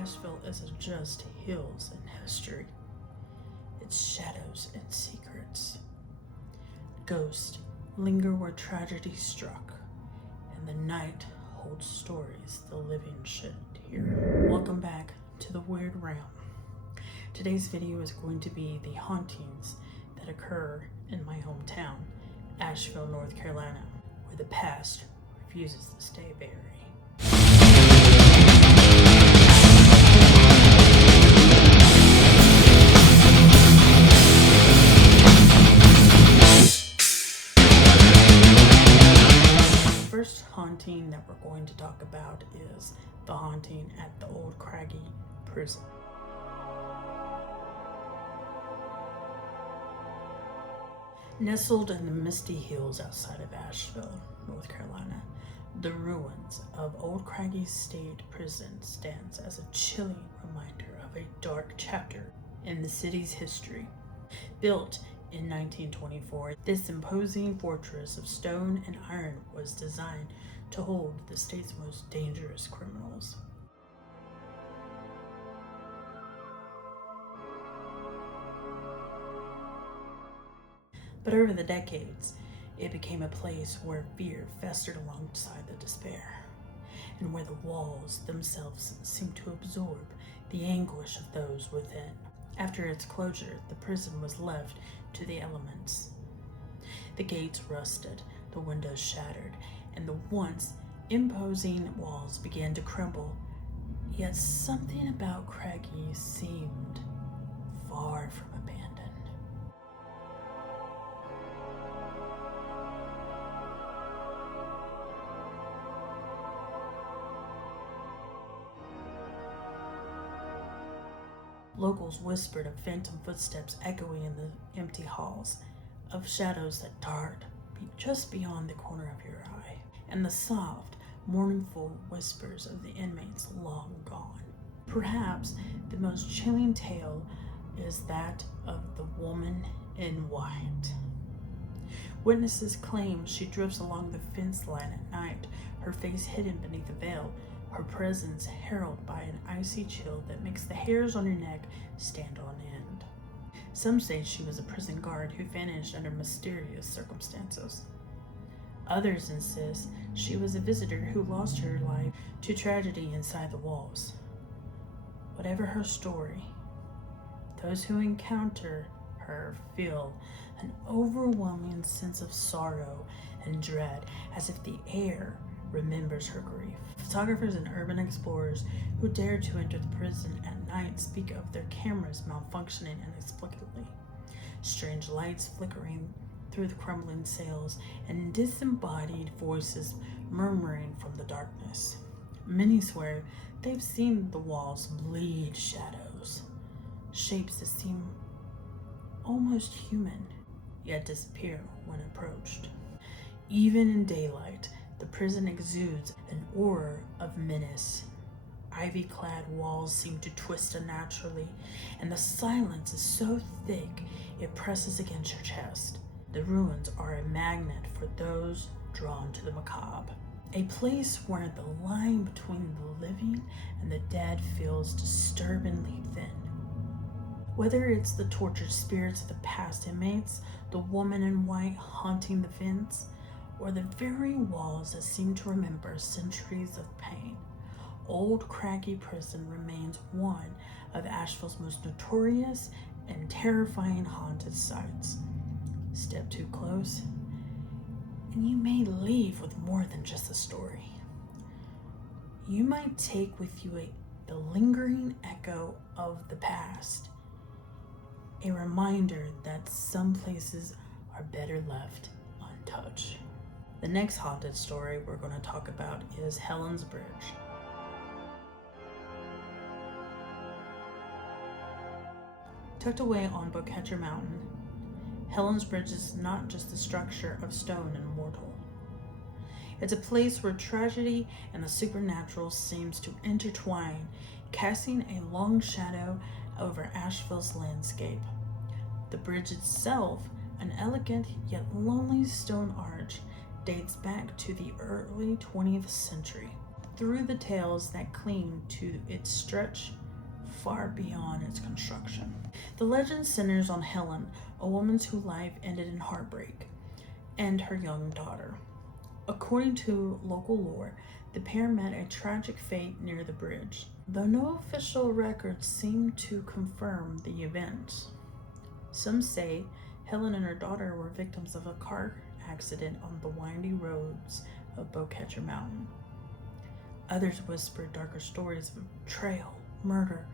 Asheville isn't just hills and history, it's shadows and secrets. Ghosts linger where tragedy struck, and the night holds stories the living shouldn't hear. Welcome back to the Weird Realm. Today's video is going to be the hauntings that occur in my hometown, Asheville, North Carolina, where the past refuses to stay buried. First haunting that we're going to talk about is the haunting at the Old Craggy Prison. Nestled in the misty hills outside of Asheville, North Carolina, the ruins of Old Craggy State Prison stands as a chilling reminder of a dark chapter in the city's history. Built in 1924, this imposing fortress of stone and iron was designed to hold the state's most dangerous criminals. But over the decades, it became a place where fear festered alongside the despair, and where the walls themselves seemed to absorb the anguish of those within. After its closure, the prison was left to the elements. The gates rusted, the windows shattered, and the once imposing walls began to crumble. Yet something about Craggy seemed far from abandoned. Locals whispered of phantom footsteps echoing in the empty halls, of shadows that dart just beyond the corner of your eye, and the soft, mournful whispers of the inmates long gone. Perhaps the most chilling tale is that of the woman in white. Witnesses claim she drifts along the fence line at night, her face hidden beneath a veil, her presence heralded by an icy chill that makes the hairs on your neck stand on end. Some say she was a prison guard who vanished under mysterious circumstances. Others insist she was a visitor who lost her life to tragedy inside the walls. Whatever her story, those who encounter her feel an overwhelming sense of sorrow and dread, as if the air remembers her grief. Photographers and urban explorers who dare to enter the prison at night speak of their cameras malfunctioning inexplicably, strange lights flickering through the crumbling cells, and disembodied voices murmuring from the darkness. Many swear they've seen the walls bleed shadows, shapes that seem almost human, yet disappear when approached. Even in daylight, the prison exudes an aura of menace. Ivy-clad walls seem to twist unnaturally, and the silence is so thick it presses against your chest. The ruins are a magnet for those drawn to the macabre, a place where the line between the living and the dead feels disturbingly thin. Whether it's the tortured spirits of the past inmates, the woman in white haunting the vents, or the very walls that seem to remember centuries of pain, Old Craggy Prison remains one of Asheville's most notorious and terrifying haunted sites. Step too close, and you may leave with more than just a story. You might take with you the lingering echo of the past, a reminder that some places are better left untouched. The next haunted story we're going to talk about is Helen's Bridge. Tucked away on Bowcatcher Mountain, Helen's Bridge is not just a structure of stone and mortar. It's a place where tragedy and the supernatural seems to intertwine, casting a long shadow over Asheville's landscape. The bridge itself, an elegant yet lonely stone arch, dates back to the early 20th century. through the tales that cling to its stretch far beyond its construction. The legend centers on Helen, a woman whose life ended in heartbreak, and her young daughter. According to local lore, the pair met a tragic fate near the bridge, though no official records seem to confirm the event. Some say Helen and her daughter were victims of a car accident on the windy roads of Bowcatcher Mountain. Others whispered darker stories of betrayal, murder,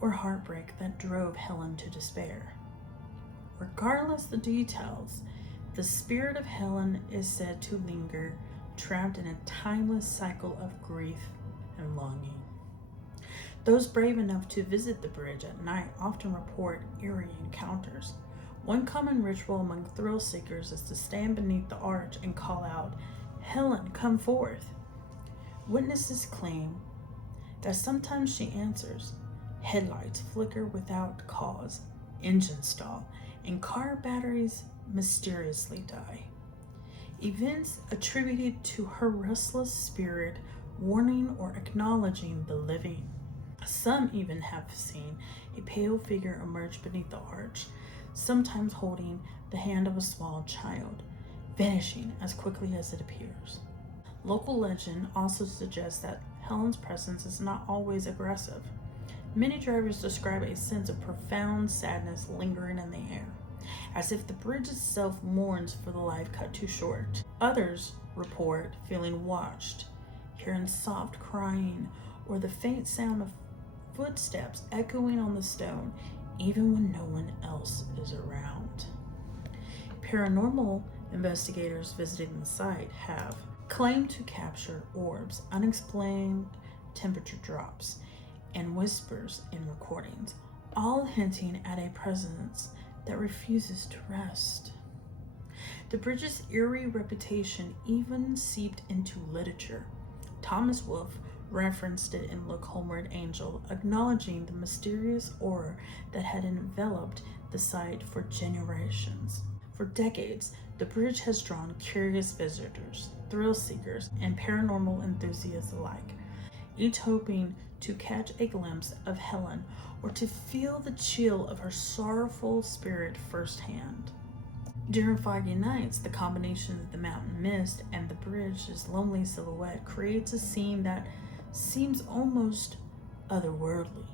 or heartbreak that drove Helen to despair. Regardless of the details, the spirit of Helen is said to linger, trapped in a timeless cycle of grief and longing. Those brave enough to visit the bridge at night often report eerie encounters. One common ritual among thrill seekers is to stand beneath the arch and call out, "Helen, come forth." Witnesses claim that sometimes she answers, headlights flicker without cause, engines stall, and car batteries mysteriously die. Events attributed to her restless spirit, warning or acknowledging the living. Some even have seen a pale figure emerge beneath the arch, sometimes holding the hand of a small child, vanishing as quickly as it appears. Local legend also suggests that Helen's presence is not always aggressive. Many drivers describe a sense of profound sadness lingering in the air, as if the bridge itself mourns for the life cut too short. Others report feeling watched, hearing soft crying, or the faint sound of footsteps echoing on the stone, even when no one else is around. Paranormal investigators visiting the site have claimed to capture orbs, unexplained temperature drops, and whispers in recordings, all hinting at a presence that refuses to rest. The bridge's eerie reputation even seeped into literature. Thomas Wolfe referenced it in Look Homeward Angel, acknowledging the mysterious aura that had enveloped the site for generations. For decades, the bridge has drawn curious visitors, thrill seekers, and paranormal enthusiasts alike, each hoping to catch a glimpse of Helen or to feel the chill of her sorrowful spirit firsthand. During foggy nights, the combination of the mountain mist and the bridge's lonely silhouette creates a scene that seems almost otherworldly.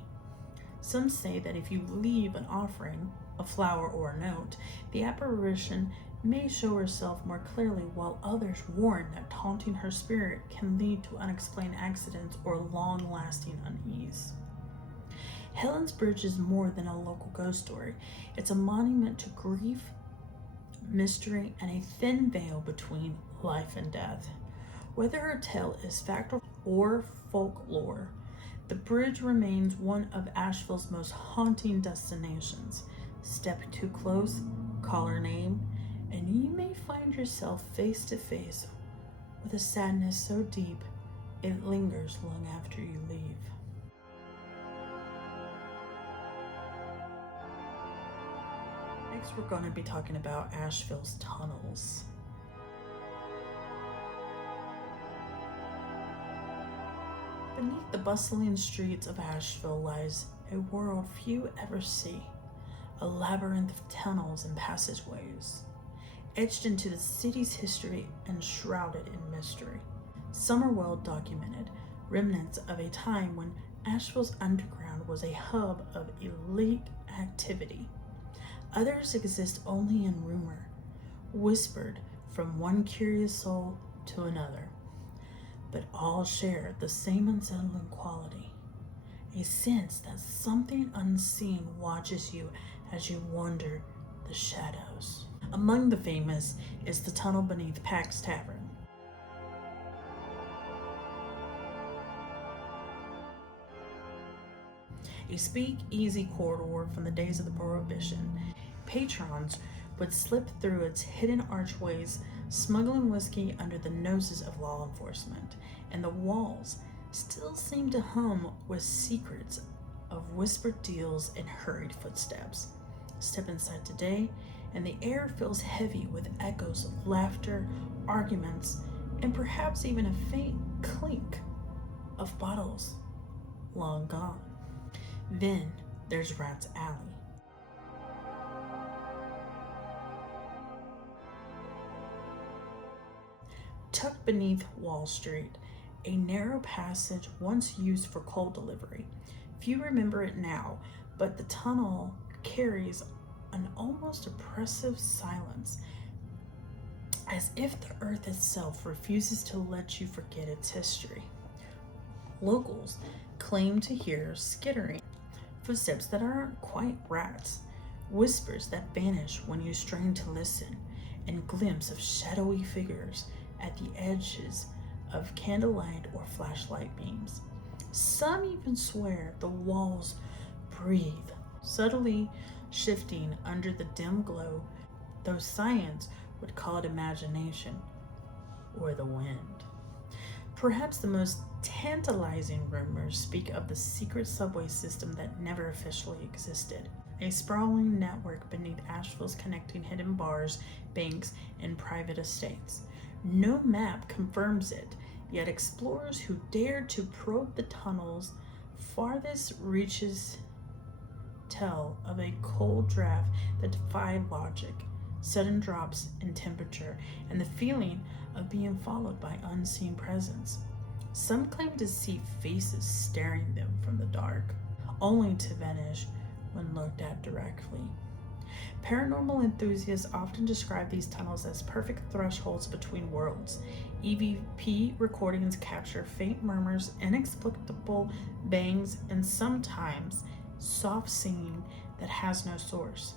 Some say that if you leave an offering, a flower or a note, the apparition may show herself more clearly, while others warn that taunting her spirit can lead to unexplained accidents or long-lasting unease. Helen's Bridge is more than a local ghost story. It's a monument to grief, mystery, and a thin veil between life and death. Whether her tale is fact or folklore, the bridge remains one of Asheville's most haunting destinations. Step too close, call her name, and you may find yourself face to face with a sadness so deep it lingers long after you leave. Next, we're going to be talking about Asheville's tunnels. Beneath the bustling streets of Asheville lies a world few ever see, a labyrinth of tunnels and passageways, etched into the city's history and shrouded in mystery. Some are well documented, remnants of a time when Asheville's underground was a hub of elite activity. Others exist only in rumor, whispered from one curious soul to another, but all share the same unsettling quality, a sense that something unseen watches you as you wander the shadows. Among the famous is the tunnel beneath Pack's Tavern. A speak-easy corridor from the days of the Prohibition. Patrons would slip through its hidden archways, smuggling whiskey under the noses of law enforcement, and the walls still seem to hum with secrets of whispered deals and hurried footsteps. Step inside today, and the air feels heavy with echoes of laughter, arguments, and perhaps even a faint clink of bottles long gone. Then there's Rat's Alley. Tucked beneath Wall Street, a narrow passage once used for coal delivery. Few remember it now, but the tunnel carries an almost oppressive silence, as if the earth itself refuses to let you forget its history. Locals claim to hear skittering footsteps that aren't quite rats, whispers that vanish when you strain to listen, and glimpse of shadowy figures at the edges of candlelight or flashlight beams. Some even swear the walls breathe, subtly shifting under the dim glow, though science would call it imagination or the wind. Perhaps the most tantalizing rumors speak of the secret subway system that never officially existed, a sprawling network beneath Asheville's connecting hidden bars, banks, and private estates. No map confirms it, yet explorers who dared to probe the tunnel's farthest reaches tell of a cold draft that defied logic, sudden drops in temperature, and the feeling of being followed by unseen presence. Some claim to see faces staring them from the dark, only to vanish when looked at directly. Paranormal enthusiasts often describe these tunnels as perfect thresholds between worlds. EVP recordings capture faint murmurs, inexplicable bangs, and sometimes soft singing that has no source.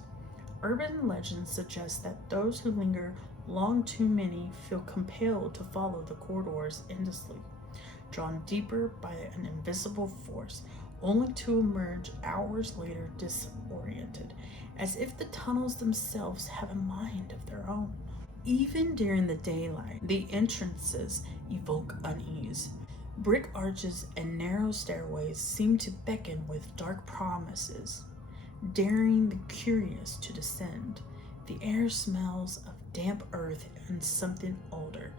Urban legends suggest that those who linger long too many feel compelled to follow the corridors endlessly, drawn deeper by an invisible force, only to emerge hours later disoriented, as if the tunnels themselves have a mind of their own. Even during the daylight, the entrances evoke unease. Brick arches and narrow stairways seem to beckon with dark promises, daring the curious to descend. The air smells of damp earth and something older,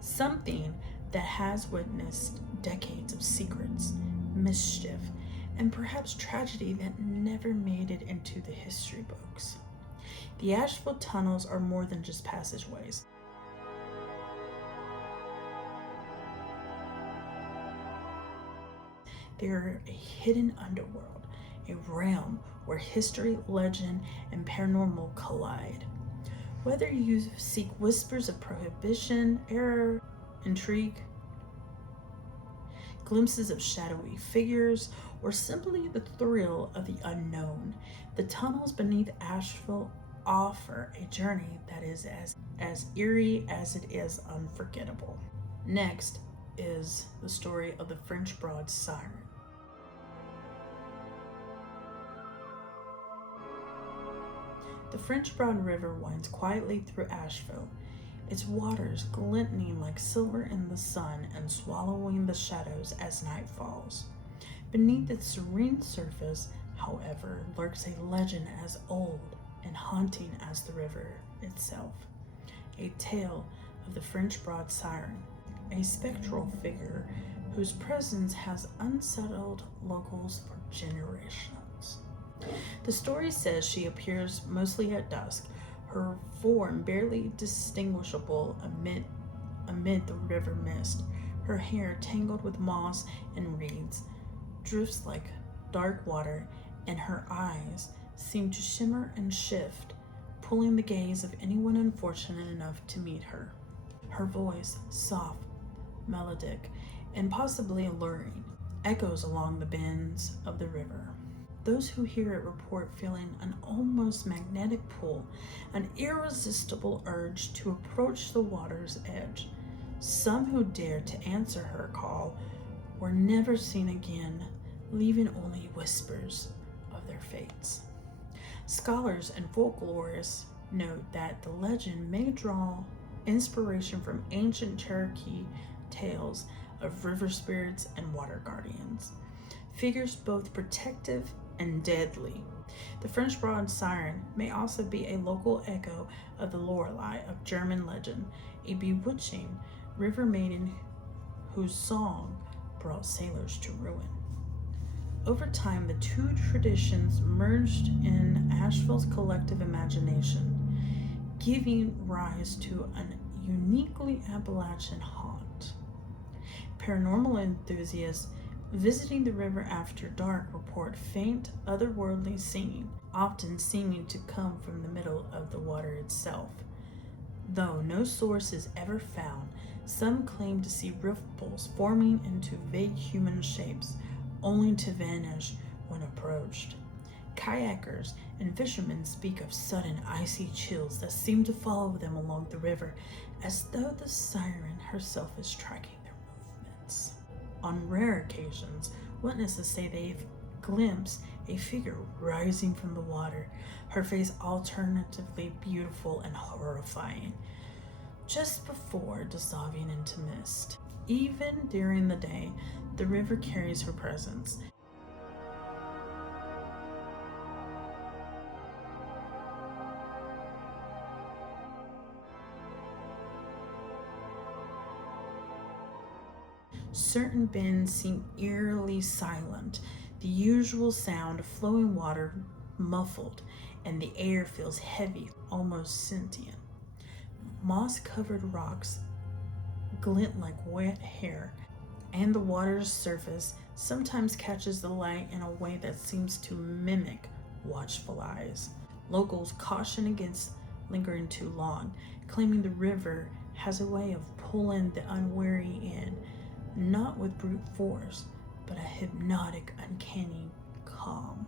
something that has witnessed decades of secrets, mischief, and perhaps tragedy that never made it into the history books. The Asheville tunnels are more than just passageways. They are a hidden underworld, a realm where history, legend, and paranormal collide. Whether you seek whispers of prohibition, error, intrigue, glimpses of shadowy figures, or simply the thrill of the unknown, the tunnels beneath Asheville offer a journey that is as eerie as it is unforgettable. Next is the story of the French Broad Siren. The French Broad River winds quietly through Asheville, its waters glistening like silver in the sun and swallowing the shadows as night falls. Beneath its serene surface, however, lurks a legend as old and haunting as the river itself. A tale of the French Broad Siren, a spectral figure whose presence has unsettled locals for generations. The story says she appears mostly at dusk, her form barely distinguishable amid the river mist. Her hair, tangled with moss and reeds, drifts like dark water, and her eyes seem to shimmer and shift, pulling the gaze of anyone unfortunate enough to meet her. Her voice, soft, melodic, and possibly alluring, echoes along the bends of the river. Those who hear it report feeling an almost magnetic pull, an irresistible urge to approach the water's edge. Some who dared to answer her call were never seen again, leaving only whispers of their fates. Scholars and folklorists note that the legend may draw inspiration from ancient Cherokee tales of river spirits and water guardians, figures both protective and deadly. The French Broad Siren may also be a local echo of the Lorelei of German legend, a bewitching river maiden whose song brought sailors to ruin. Over time, the two traditions merged in Asheville's collective imagination, giving rise to an uniquely Appalachian haunt. Paranormal enthusiasts visiting the river after dark report faint, otherworldly singing, often seeming to come from the middle of the water itself. Though no source is ever found, some claim to see ripples forming into vague human shapes, only to vanish when approached. Kayakers and fishermen speak of sudden icy chills that seem to follow them along the river, as though the siren herself is tracking their movements. On rare occasions, witnesses say they've glimpsed a figure rising from the water, her face alternatively beautiful and horrifying, just before dissolving into mist. Even during the day, the river carries her presence. Certain bends seem eerily silent, the usual sound of flowing water muffled, and the air feels heavy, almost sentient. Moss-covered rocks glint like wet hair, and the water's surface sometimes catches the light in a way that seems to mimic watchful eyes. Locals caution against lingering too long, claiming the river has a way of pulling the unwary in, not with brute force, but a hypnotic, uncanny calm.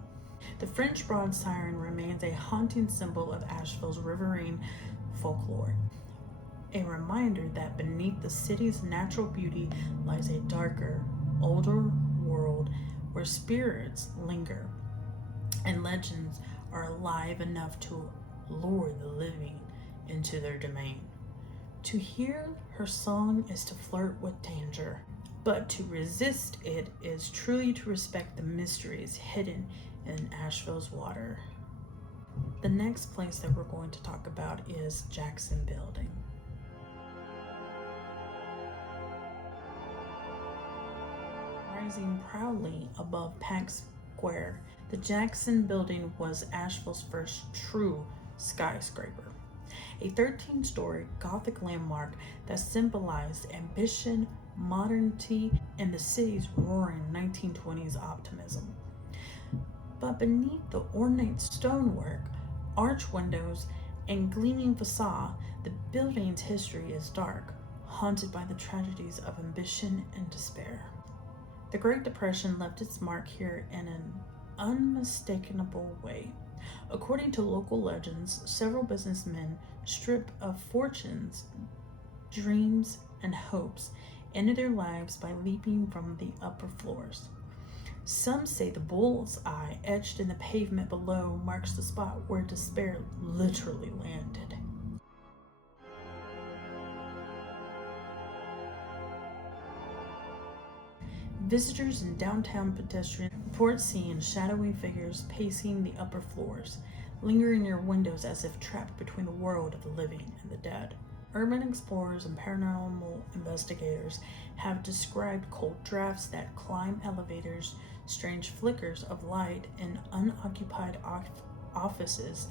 The French broad siren remains a haunting symbol of Asheville's riverine folklore, a reminder that beneath the city's natural beauty lies a darker, older world where spirits linger and legends are alive enough to lure the living into their domain. To hear her song is to flirt with danger, but to resist it is truly to respect the mysteries hidden in Asheville's water. The next place that we're going to talk about is Jackson Building. Rising proudly above Pack Square, the Jackson Building was Asheville's first true skyscraper, a 13-story Gothic landmark that symbolized ambition, modernity, and the city's roaring 1920s optimism. But beneath the ornate stonework, arch windows, and gleaming facade, the building's history is dark, haunted by the tragedies of ambition and despair. The Great Depression left its mark here in an unmistakable way. According to local legends, several businessmen, stripped of fortunes, dreams, and hopes, ended their lives by leaping from the upper floors. Some say the bull's eye etched in the pavement below marks the spot where despair literally landed. Visitors and downtown pedestrians report seeing shadowy figures pacing the upper floors, lingering near windows as if trapped between the world of the living and the dead. Urban explorers and paranormal investigators have described cold drafts that climb elevators, strange flickers of light in unoccupied offices,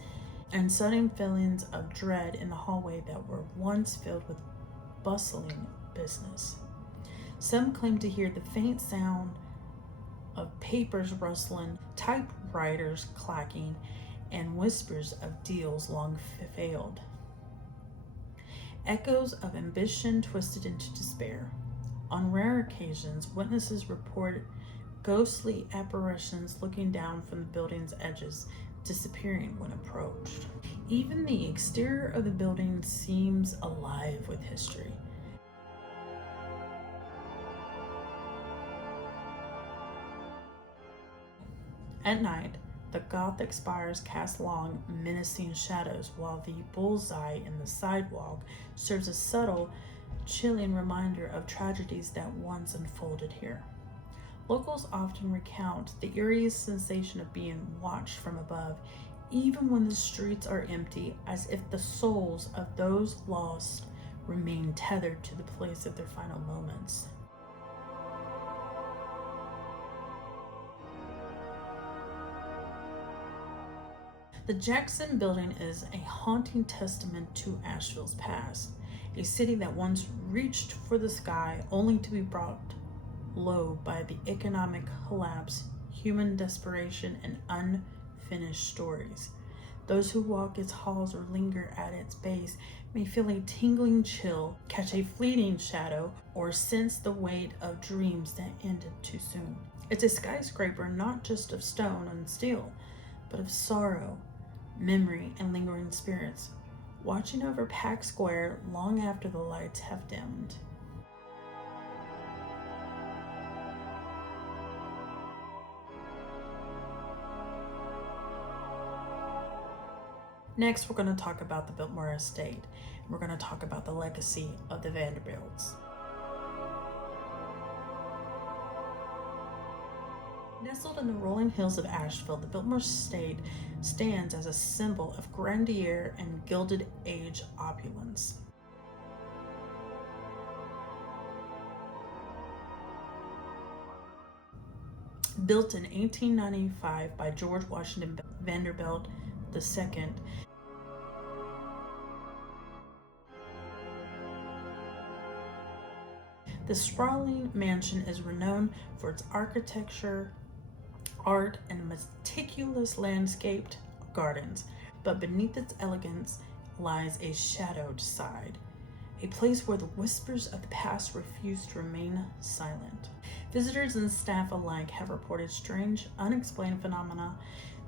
and sudden feelings of dread in the hallway that were once filled with bustling business. Some claim to hear the faint sound of papers rustling, typewriters clacking, and whispers of deals long failed. Echoes of ambition twisted into despair. On rare occasions, witnesses report ghostly apparitions looking down from the building's edges, disappearing when approached. Even the exterior of the building seems alive with history. At night, the Gothic spires cast long, menacing shadows, while the bullseye in the sidewalk serves a subtle, chilling reminder of tragedies that once unfolded here. Locals often recount the eerie sensation of being watched from above, even when the streets are empty, as if the souls of those lost remain tethered to the place of their final moments. The Jackson Building is a haunting testament to Asheville's past, a city that once reached for the sky only to be brought low by the economic collapse, human desperation, and unfinished stories. Those who walk its halls or linger at its base may feel a tingling chill, catch a fleeting shadow, or sense the weight of dreams that ended too soon. It's a skyscraper not just of stone and steel, but of sorrow, memory, and lingering spirits, watching over Pack Square long after the lights have dimmed. Next, we're going to talk about the Biltmore Estate. We're going to talk about the legacy of the Vanderbilts. Nestled in the rolling hills of Asheville, the Biltmore Estate stands as a symbol of grandeur and Gilded Age opulence. Built in 1895 by George Washington Vanderbilt II, the sprawling mansion is renowned for its architecture, art, and meticulous landscaped gardens, but beneath its elegance lies a shadowed side, a place where the whispers of the past refuse to remain silent. Visitors and staff alike have reported strange, unexplained phenomena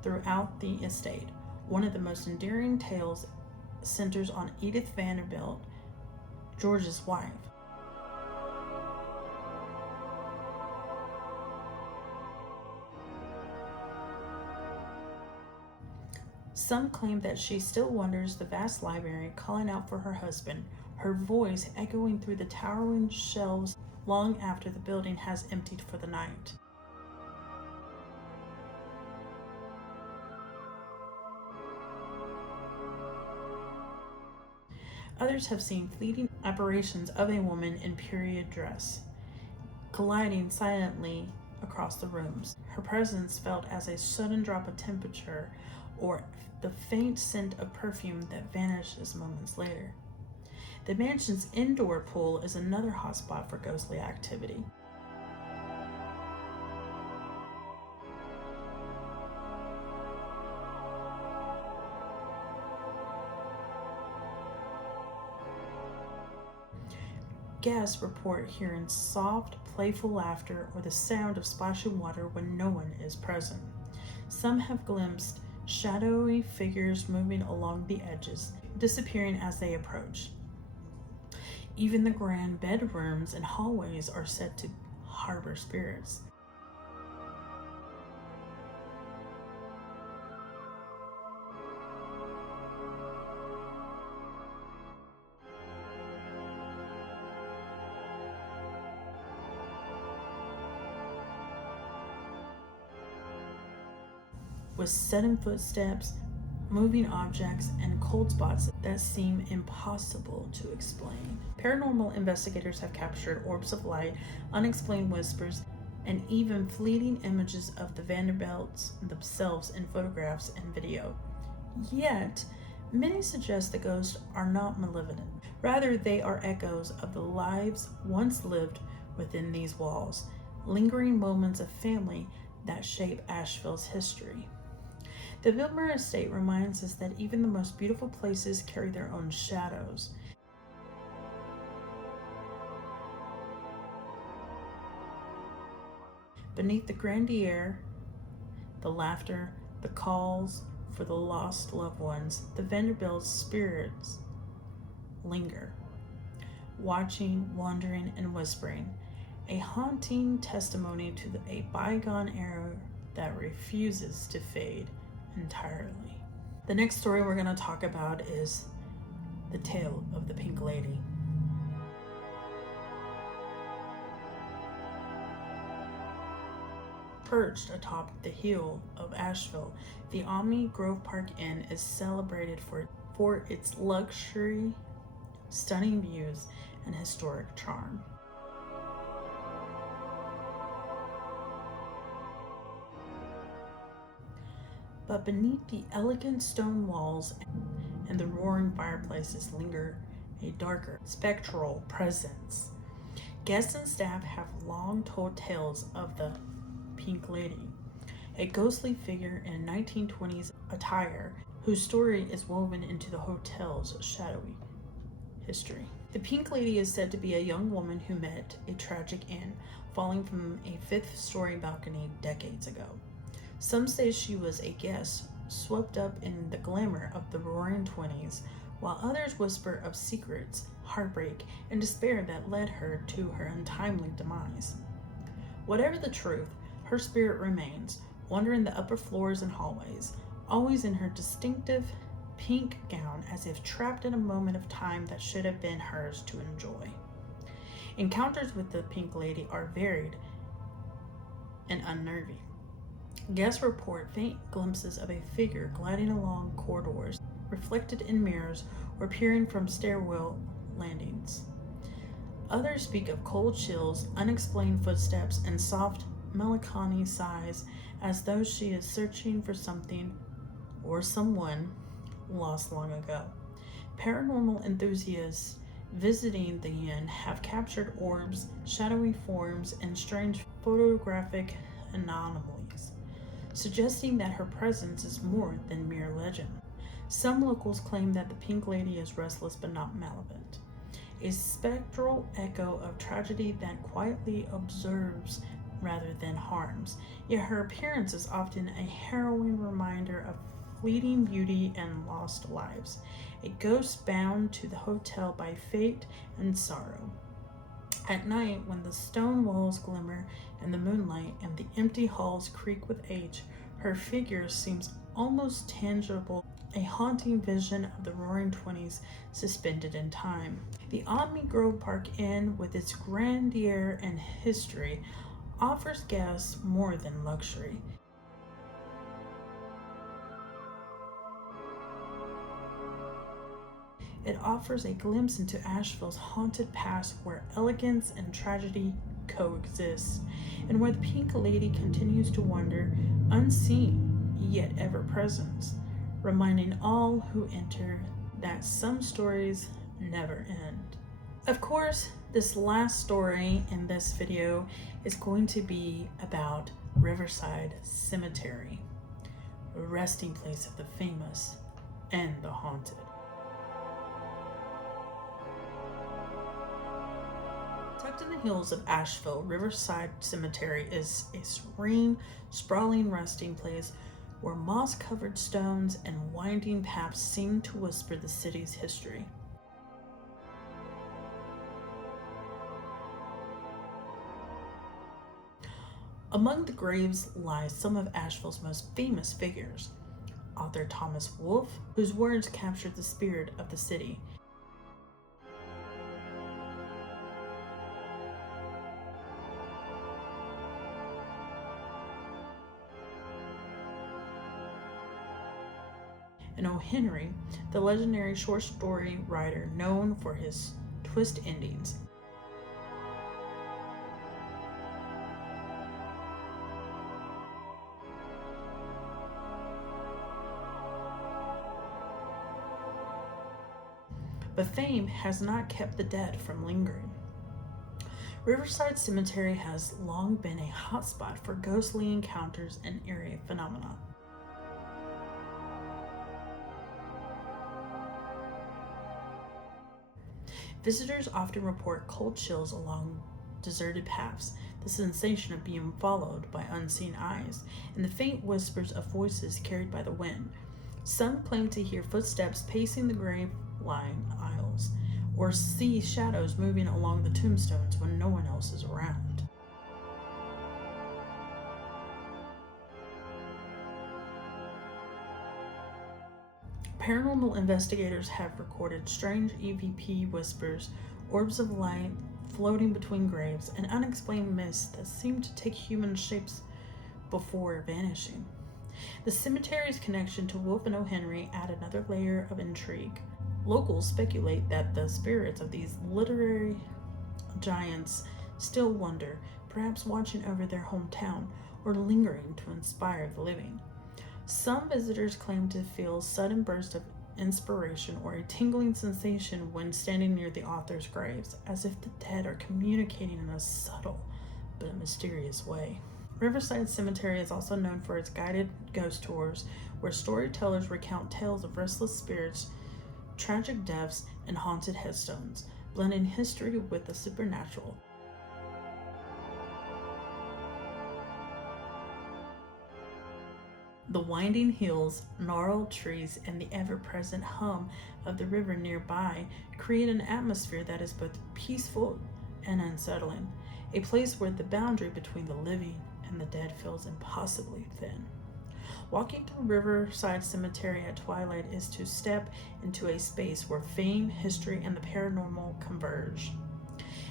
throughout the estate. One of the most endearing tales centers on Edith Vanderbilt, George's wife. Some claim that she still wanders the vast library, calling out for her husband, her voice echoing through the towering shelves long after the building has emptied for the night. Others have seen fleeting apparitions of a woman in period dress, gliding silently across the rooms, her presence felt as a sudden drop of temperature or the faint scent of perfume that vanishes moments later. The mansion's indoor pool is another hotspot for ghostly activity. Guests report hearing soft, playful laughter or the sound of splashing water when no one is present. Some have glimpsed shadowy figures moving along the edges, disappearing as they approach. Even the grand bedrooms and hallways are said to harbor spirits. With sudden footsteps, moving objects, and cold spots that seem impossible to explain. Paranormal investigators have captured orbs of light, unexplained whispers, and even fleeting images of the Vanderbilts themselves in photographs and video. Yet, many suggest the ghosts are not malevolent. Rather, they are echoes of the lives once lived within these walls, lingering moments of family that shape Asheville's history. The Biltmore Estate reminds us that even the most beautiful places carry their own shadows. Beneath the grandeur, the laughter, the calls for the lost loved ones, the Vanderbilt spirits linger, watching, wandering, and whispering, a haunting testimony to a bygone era that refuses to fade entirely. The next story we're going to talk about is the tale of the Pink Lady. Perched atop the hill of Asheville, the Omni Grove Park Inn is celebrated for its luxury, stunning views, and historic charm. But beneath the elegant stone walls and the roaring fireplaces linger a darker, spectral presence. Guests and staff have long told tales of the Pink Lady, a ghostly figure in 1920s attire whose story is woven into the hotel's shadowy history. The Pink Lady is said to be a young woman who met a tragic end, falling from a fifth-story balcony decades ago. Some say she was a guest swept up in the glamour of the roaring 20s, while others whisper of secrets, heartbreak, and despair that led her to her untimely demise. Whatever the truth, her spirit remains, wandering the upper floors and hallways, always in her distinctive pink gown as if trapped in a moment of time that should have been hers to enjoy. Encounters with the Pink Lady are varied and unnerving. Guests report faint glimpses of a figure gliding along corridors, reflected in mirrors, or peering from stairwell landings. Others speak of cold chills, unexplained footsteps, and soft, melancholy sighs as though she is searching for something or someone lost long ago. Paranormal enthusiasts visiting the inn have captured orbs, shadowy forms, and strange photographic anomalies, suggesting that her presence is more than mere legend. Some locals claim that the Pink Lady is restless but not malevolent, a spectral echo of tragedy that quietly observes rather than harms, yet her appearance is often a harrowing reminder of fleeting beauty and lost lives, a ghost bound to the hotel by fate and sorrow. At night, when the stone walls glimmer in the moonlight and the empty halls creak with age, her figure seems almost tangible, a haunting vision of the roaring 20s suspended in time. The Omni Grove Park Inn, with its grandeur and history, offers guests more than luxury. It offers a glimpse into Asheville's haunted past where elegance and tragedy coexist, and where the Pink Lady continues to wander, unseen yet ever present, reminding all who enter that some stories never end. Of course, this last story in this video is going to be about Riverside Cemetery, a resting place of the famous and the haunted. Tucked in the hills of Asheville, Riverside Cemetery is a serene, sprawling resting place where moss-covered stones and winding paths seem to whisper the city's history. Among the graves lie some of Asheville's most famous figures. Author Thomas Wolfe, whose words captured the spirit of the city, and O. Henry, the legendary short story writer known for his twist endings. But fame has not kept the dead from lingering. Riverside Cemetery has long been a hotspot for ghostly encounters and eerie phenomena. Visitors often report cold chills along deserted paths, the sensation of being followed by unseen eyes, and the faint whispers of voices carried by the wind. Some claim to hear footsteps pacing the grave-lined aisles, or see shadows moving along the tombstones when no one else is around. Paranormal investigators have recorded strange EVP whispers, orbs of light floating between graves, and unexplained mists that seem to take human shapes before vanishing. The cemetery's connection to Wolfe and O. Henry add another layer of intrigue. Locals speculate that the spirits of these literary giants still wander, perhaps watching over their hometown or lingering to inspire the living. Some visitors claim to feel sudden bursts of inspiration or a tingling sensation when standing near the author's graves, as if the dead are communicating in a subtle but mysterious way. Riverside Cemetery is also known for its guided ghost tours, where storytellers recount tales of restless spirits, tragic deaths, and haunted headstones, blending history with the supernatural. The winding hills, gnarled trees, and the ever-present hum of the river nearby create an atmosphere that is both peaceful and unsettling, a place where the boundary between the living and the dead feels impossibly thin. Walking through Riverside Cemetery at twilight is to step into a space where fame, history, and the paranormal converge.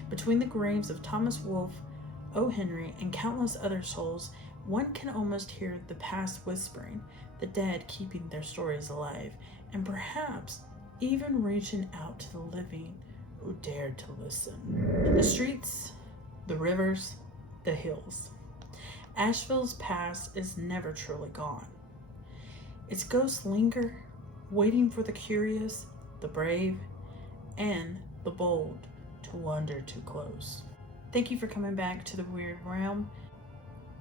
Between the graves of Thomas Wolfe, O. Henry, and countless other souls, one can almost hear the past whispering, the dead keeping their stories alive, and perhaps even reaching out to the living who dared to listen. The streets, the rivers, the hills. Asheville's past is never truly gone. Its ghosts linger, waiting for the curious, the brave, and the bold to wander too close. Thank you for coming back to the Weird Realm.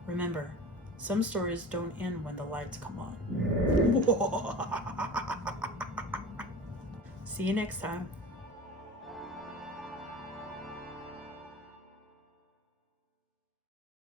Remember, some stories don't end when the lights come on. See you next time.